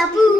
தப்பு